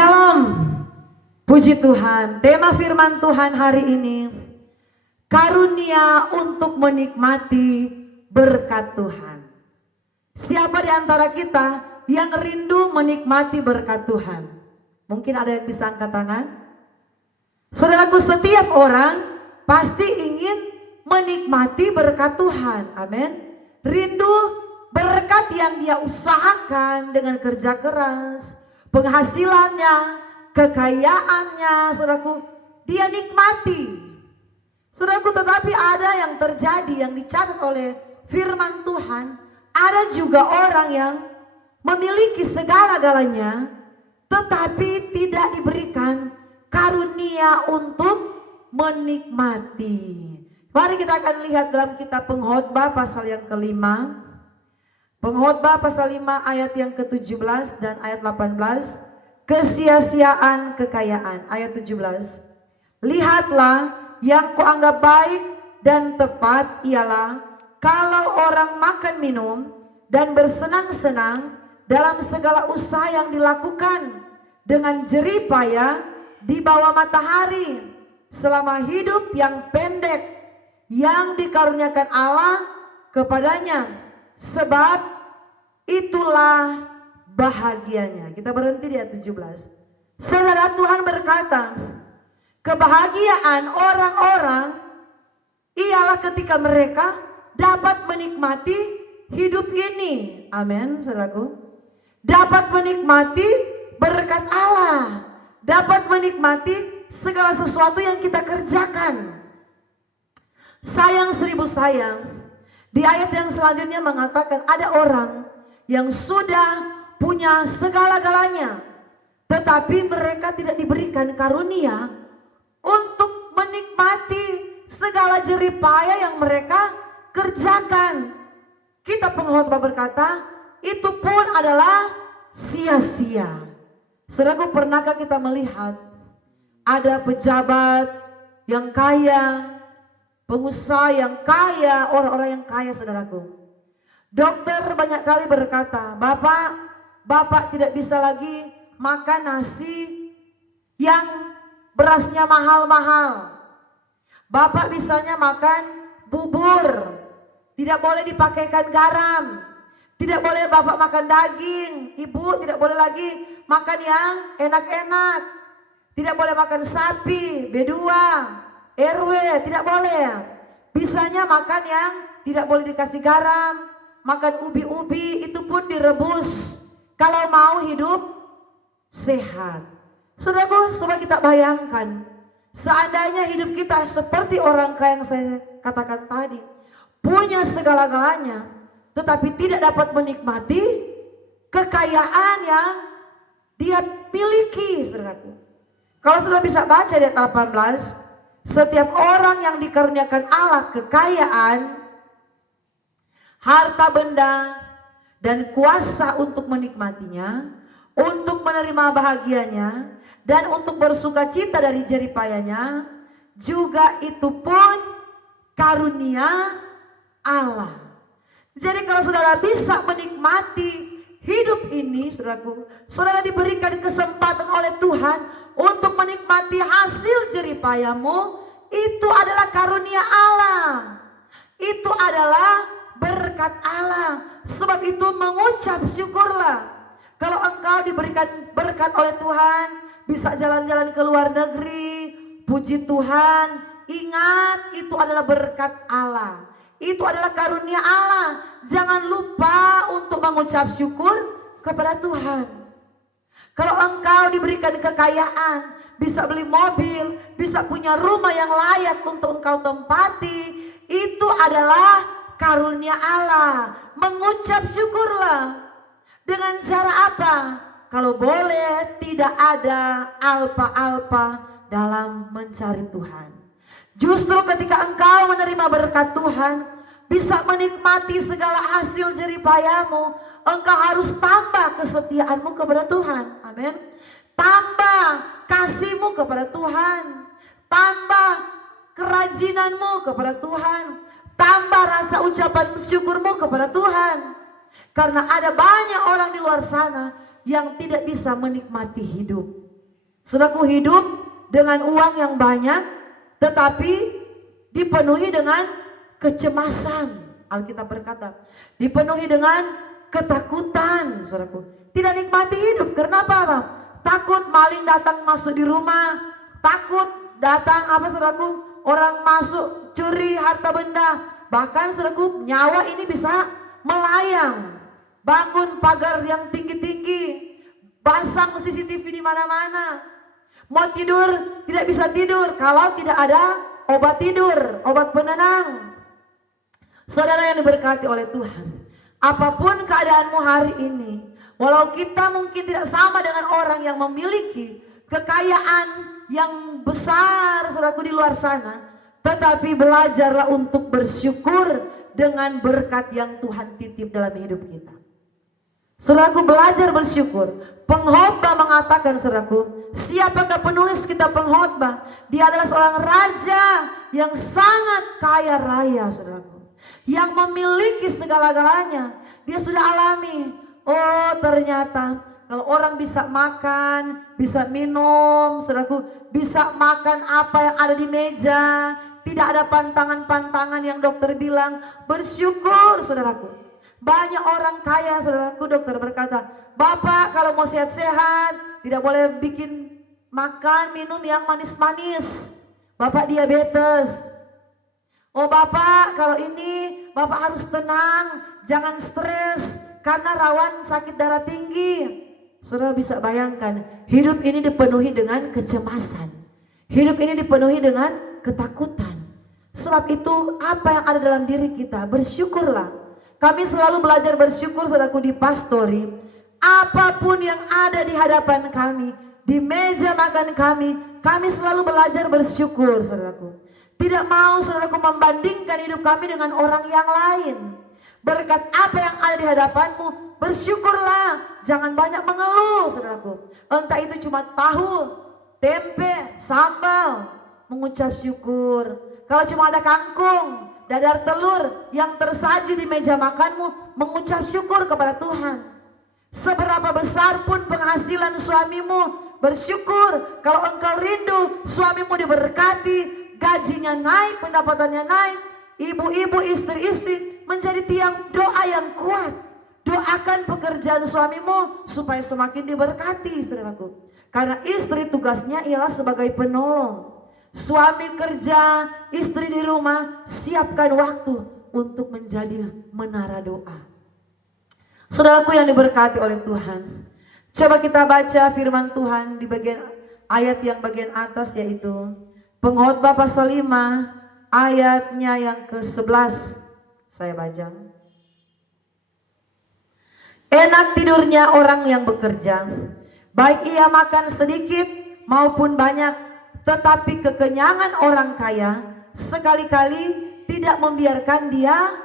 Shalom, puji Tuhan. Tema firman Tuhan hari ini, karunia untuk menikmati berkat Tuhan. Siapa di antara kita yang rindu menikmati berkat Tuhan? Mungkin ada yang bisa angkat tangan. Saudaraku, setiap orang pasti ingin menikmati berkat Tuhan. Amin. Rindu berkat yang dia usahakan dengan kerja keras, penghasilannya, kekayaannya, saudaraku, dia nikmati. Saudaraku, tetapi ada yang terjadi, yang dicatat oleh firman Tuhan, ada juga orang yang memiliki segala-galanya, tetapi tidak diberikan karunia untuk menikmati. Mari kita akan lihat dalam kitab Pengkhotbah pasal yang kelima. Pengkhotbah pasal 5 ayat yang ke-17 dan ayat 18. Kesia-siaan kekayaan. Ayat 17. Lihatlah, yang kuanggap baik dan tepat ialah kalau orang makan minum dan bersenang-senang dalam segala usaha yang dilakukan dengan jerih payah di bawah matahari selama hidup yang pendek yang dikaruniakan Allah kepadanya. Sebab itulah bahagianya. Kita berhenti di ayat 17. Saudara, Tuhan berkata, kebahagiaan orang-orang ialah ketika mereka dapat menikmati hidup ini. Amin, saudaraku. Dapat menikmati berkat Allah. Dapat menikmati segala sesuatu yang kita kerjakan. Sayang seribu sayang. Di ayat yang selanjutnya mengatakan ada orang yang sudah punya segala-galanya, tetapi mereka tidak diberikan karunia untuk menikmati segala jerih payah yang mereka kerjakan. Kitab Pengkhotbah berkata, itu pun adalah sia-sia. Saudaraku, pernahkah kita melihat ada pejabat yang kaya, pengusaha yang kaya, orang-orang yang kaya, saudaraku. Dokter banyak kali berkata, Bapak tidak bisa lagi makan nasi yang berasnya mahal-mahal. Bapak bisanya makan bubur, tidak boleh dipakaikan garam. Tidak boleh Bapak makan daging, Ibu tidak boleh lagi makan yang enak-enak. Tidak boleh makan sapi, B2, RW, tidak boleh. Bisanya makan yang tidak boleh dikasih garam, makan ubi-ubi, itu pun direbus kalau mau hidup sehat. Saudaraku, coba kita bayangkan, seandainya hidup kita seperti orang kaya yang saya katakan tadi, punya segala-galanya, tetapi tidak dapat menikmati kekayaan yang dia miliki, saudaraku. Kalau sudah bisa baca di ayat 18, setiap orang yang dikaruniakan Allah kekayaan, harta benda, dan kuasa untuk menikmatinya, untuk menerima bahagianya, dan untuk bersuka cita dari jerih payahnya, juga itu pun karunia Allah. Jadi kalau saudara bisa menikmati hidup ini, saudaraku, saudara diberikan kesempatan oleh Tuhan untuk menikmati hasil jerih payahmu, itu adalah karunia Allah. Itu adalah berkat Allah. Sebab itu mengucap syukurlah. Kalau engkau diberikan berkat oleh Tuhan, bisa jalan-jalan ke luar negeri, puji Tuhan, ingat itu adalah berkat Allah. Itu adalah karunia Allah. Jangan lupa untuk mengucap syukur kepada Tuhan. Kalau engkau diberikan kekayaan, bisa beli mobil, bisa punya rumah yang layak untuk engkau tempati, itu adalah karunia Allah. Mengucap syukurlah. Dengan cara apa? Kalau boleh tidak ada alpa-alpa dalam mencari Tuhan. Justru ketika engkau menerima berkat Tuhan, bisa menikmati segala hasil jerih payahmu, engkau harus tambah kesetiaanmu kepada Tuhan. Amin. Tambah kasihmu kepada Tuhan. Tambah kerajinanmu kepada Tuhan. Tambah rasa ucapan syukurmu kepada Tuhan. Karena ada banyak orang di luar sana yang tidak bisa menikmati hidup. Saudaraku, hidup dengan uang yang banyak tetapi dipenuhi dengan kecemasan. Alkitab berkata, dipenuhi dengan ketakutan, saudaraku. Tidak nikmati hidup. Kenapa? Takut maling datang masuk di rumah, takut datang saudaraku, orang masuk curi harta benda. Bahkan saudaraku, nyawa ini bisa melayang. Bangun pagar yang tinggi-tinggi, pasang CCTV di mana-mana. Mau tidur tidak bisa tidur kalau tidak ada obat tidur, obat penenang. Saudara yang diberkati oleh Tuhan, apapun keadaanmu hari ini, walau kita mungkin tidak sama dengan orang yang memiliki kekayaan yang besar saudaraku di luar sana, tetapi belajarlah untuk bersyukur dengan berkat yang Tuhan titip dalam hidup kita. Saudaraku, belajar bersyukur. Pengkhotbah mengatakan, saudaraku, siapakah penulis kitab pengkhotbah? Dia adalah seorang raja yang sangat kaya raya, saudaraku, yang memiliki segala-galanya. Dia sudah alami, oh ternyata kalau orang bisa makan, bisa minum, saudaraku, bisa makan apa yang ada di meja, tidak ada pantangan-pantangan yang dokter bilang, bersyukur, saudaraku. Banyak orang kaya, saudaraku, dokter berkata, Bapak kalau mau sehat-sehat tidak boleh bikin makan minum yang manis-manis, Bapak diabetes. Oh Bapak, kalau ini Bapak harus tenang, jangan stres karena rawan sakit darah tinggi. Saudara bisa bayangkan, hidup ini dipenuhi dengan kecemasan. Hidup ini dipenuhi dengan ketakutan. Sebab itu apa yang ada dalam diri kita, bersyukurlah. Kami selalu belajar bersyukur, saudaraku, di pastori. Apapun yang ada di hadapan kami, di meja makan kami selalu belajar bersyukur, saudaraku. Tidak mau, saudaraku, membandingkan hidup kami dengan orang yang lain. Berkat apa yang ada di hadapanmu, bersyukurlah. Jangan banyak mengeluh, saudaraku. Entah itu cuma tahu, tempe, sambal, mengucap syukur. Kalau cuma ada kangkung, dadar telur yang tersaji di meja makanmu, mengucap syukur kepada Tuhan. Seberapa besar pun penghasilan suamimu, bersyukur. Kalau engkau rindu suamimu diberkati, gajinya naik, pendapatannya naik, ibu-ibu, istri-istri menjadi tiang doa yang kuat. Doakan pekerjaan suamimu supaya semakin diberkati, saudaraku. Karena istri tugasnya ialah sebagai penolong. Suami kerja, istri di rumah, siapkan waktu untuk menjadi menara doa. Saudaraku yang diberkati oleh Tuhan, coba kita baca firman Tuhan di bagian ayat yang bagian atas, yaitu Pengkhotbah pasal 5 ayatnya yang ke-11. Saya baca. Enak tidurnya orang yang bekerja, baik ia makan sedikit maupun banyak. Tetapi kekenyangan orang kaya sekali-kali tidak membiarkan dia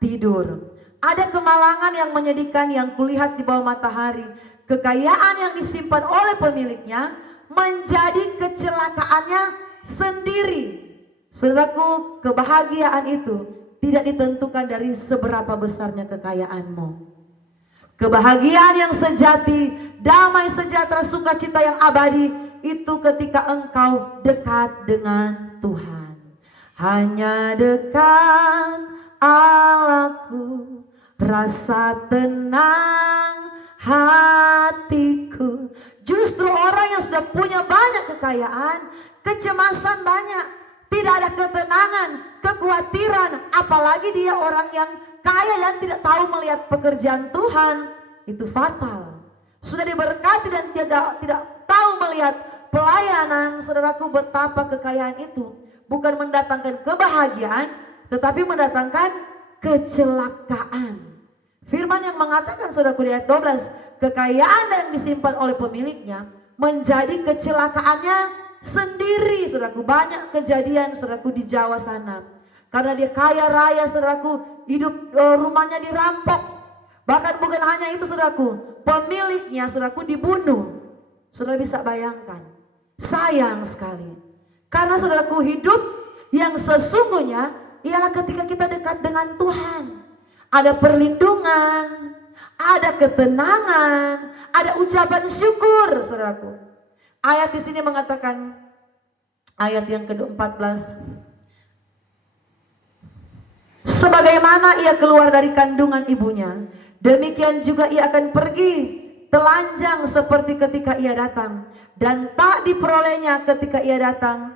tidur. Ada kemalangan yang menyedihkan yang kulihat di bawah matahari. Kekayaan yang disimpan oleh pemiliknya menjadi kecelakaannya sendiri. Saudaraku, kebahagiaan itu tidak ditentukan dari seberapa besarnya kekayaanmu. Kebahagiaan yang sejati, damai sejahtera, sukacita yang abadi, itu ketika engkau dekat dengan Tuhan. Hanya dekat Allahku, rasa tenang hatiku. Justru orang yang sudah punya banyak kekayaan, kecemasan banyak, tidak ada ketenangan, kekhawatiran. Apalagi dia orang yang kaya dan tidak tahu melihat pekerjaan Tuhan, itu fatal. Sudah diberkati dan tidak tahu melihat pelayanan, saudaraku, betapa kekayaan itu bukan mendatangkan kebahagiaan, tetapi mendatangkan kecelakaan. Firman yang mengatakan, saudaraku, di ayat 12, kekayaan yang disimpan oleh pemiliknya menjadi kecelakaannya sendiri. Saudaraku, banyak kejadian, saudaraku, di Jawa sana. Karena dia kaya raya, saudaraku, hidup rumahnya dirampok. Bahkan bukan hanya itu, saudaraku, pemiliknya, saudaraku, dibunuh. Saudara bisa bayangkan, sayang sekali. Karena, saudaraku, hidup yang sesungguhnya ialah ketika kita dekat dengan Tuhan. Ada perlindungan, ada ketenangan, ada ucapan syukur, saudaraku. Ayat di sini mengatakan, ayat yang ke-14, sebagaimana ia keluar dari kandungan ibunya, demikian juga ia akan pergi telanjang seperti ketika ia datang, dan tak diperolehnya ketika ia datang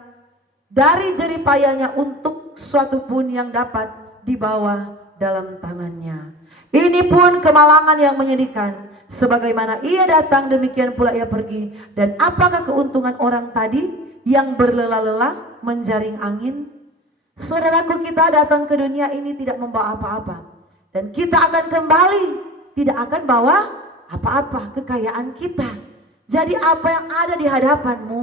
dari jeripayanya untuk suatu pun yang dapat dibawa dalam tangannya. Ini pun kemalangan yang menyedihkan. Sebagaimana ia datang, demikian pula ia pergi. Dan apakah keuntungan orang tadi yang berlelah-lelah menjaring angin? Saudaraku, kita datang ke dunia ini tidak membawa apa-apa. Dan kita akan kembali, tidak akan bawa apa-apa, kekayaan kita. Jadi apa yang ada di hadapanmu,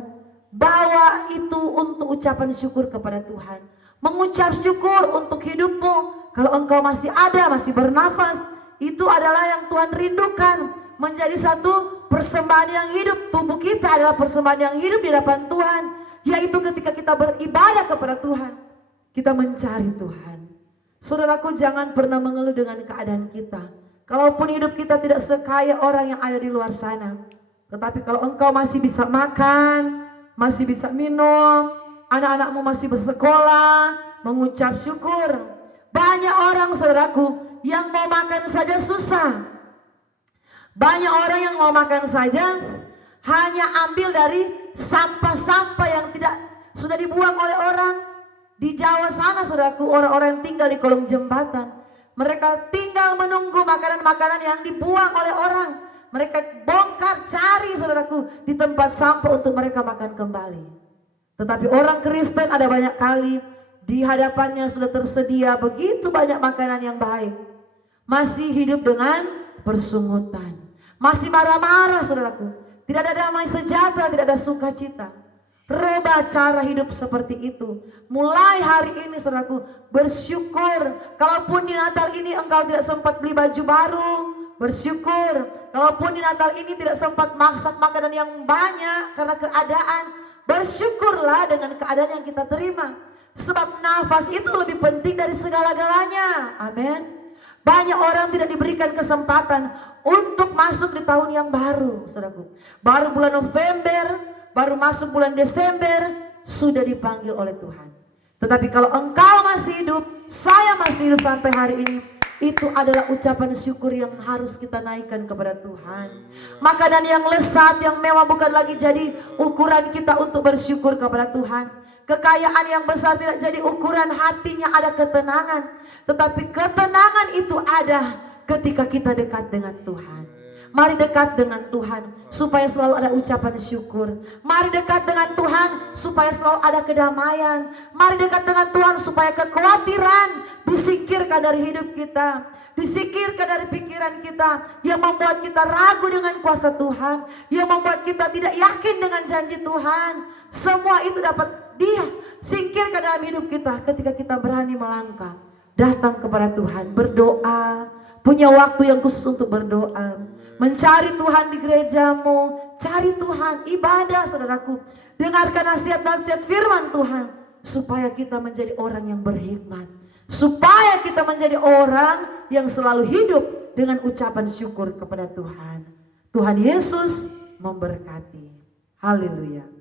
bawa itu untuk ucapan syukur kepada Tuhan. Mengucap syukur untuk hidupmu. Kalau engkau masih ada, masih bernafas, itu adalah yang Tuhan rindukan. Menjadi satu persembahan yang hidup. Tubuh kita adalah persembahan yang hidup di hadapan Tuhan. Yaitu ketika kita beribadah kepada Tuhan, kita mencari Tuhan. Saudaraku, jangan pernah mengeluh dengan keadaan kita. Kalaupun hidup kita tidak sekaya orang yang ada di luar sana, tetapi kalau engkau masih bisa makan, masih bisa minum, anak-anakmu masih bersekolah, mengucap syukur. Banyak orang, saudaraku, yang mau makan saja susah. Banyak orang yang mau makan saja hanya ambil dari sampah-sampah yang tidak sudah dibuang oleh orang. Di Jawa sana, saudaraku, orang-orang yang tinggal di kolong jembatan, mereka tinggal menunggu makanan-makanan yang dibuang oleh orang. Mereka bongkar cari, saudaraku, di tempat sampah untuk mereka makan kembali. Tetapi orang Kristen ada banyak kali di hadapannya sudah tersedia begitu banyak makanan yang baik, masih hidup dengan persungutan, masih marah-marah, saudaraku. Tidak ada damai sejahtera, tidak ada sukacita. Rubah cara hidup seperti itu. Mulai hari ini, saudaraku, bersyukur. Kalaupun di Natal ini engkau tidak sempat beli baju baru, bersyukur. Kalaupun di Natal ini tidak sempat masak makanan yang banyak karena keadaan, bersyukurlah dengan keadaan yang kita terima. Sebab nafas itu lebih penting dari segala-galanya. Amin. Banyak orang tidak diberikan kesempatan untuk masuk di tahun yang baru, saudaraku. Baru bulan November, baru masuk bulan Desember, sudah dipanggil oleh Tuhan. Tetapi kalau engkau masih hidup, saya masih hidup sampai hari ini, itu adalah ucapan syukur yang harus kita naikkan kepada Tuhan. Makanan yang lezat, yang mewah bukan lagi jadi ukuran kita untuk bersyukur kepada Tuhan. Kekayaan yang besar tidak jadi ukuran, hatinya ada ketenangan. Tetapi ketenangan itu ada ketika kita dekat dengan Tuhan. Mari dekat dengan Tuhan supaya selalu ada ucapan syukur. Mari dekat dengan Tuhan supaya selalu ada kedamaian. Mari dekat dengan Tuhan supaya kekhawatiran disingkirkan dari hidup kita, disingkirkan dari pikiran kita yang membuat kita ragu dengan kuasa Tuhan, yang membuat kita tidak yakin dengan janji Tuhan. Semua itu dapat Dia singkirkan dalam hidup kita ketika kita berani melangkah, datang kepada Tuhan, berdoa, punya waktu yang khusus untuk berdoa, mencari Tuhan di gerejamu, cari Tuhan, ibadah, saudaraku. Dengarkan nasihat-nasihat firman Tuhan supaya kita menjadi orang yang berhikmat, supaya kita menjadi orang yang selalu hidup dengan ucapan syukur kepada Tuhan. Tuhan Yesus memberkati. Haleluya.